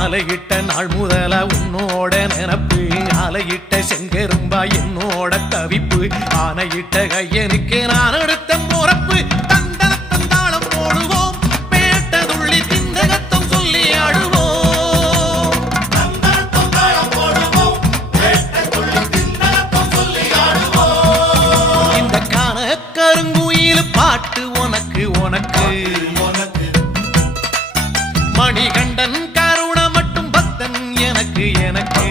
மாலையிட்ட நாள் முதல உன்னோட நினப்பு ஆலையிட்ட செங்கரும்பா என்னோட தவிப்பு ஆனையிட்ட கையனுக்கு நான் எடுத்த முறப்பு தந்தனத்தந்தாளம் போடுவோம் பேட்டதுள்ளி திந்தகத்தம் சொல்லி ஆடுவோம் இந்த காண கருங்குயில் பாட்டு உனக்கு உனக்கு மணிகண்டன் கருண மட்டும் பக்தன் எனக்கு எனக்கு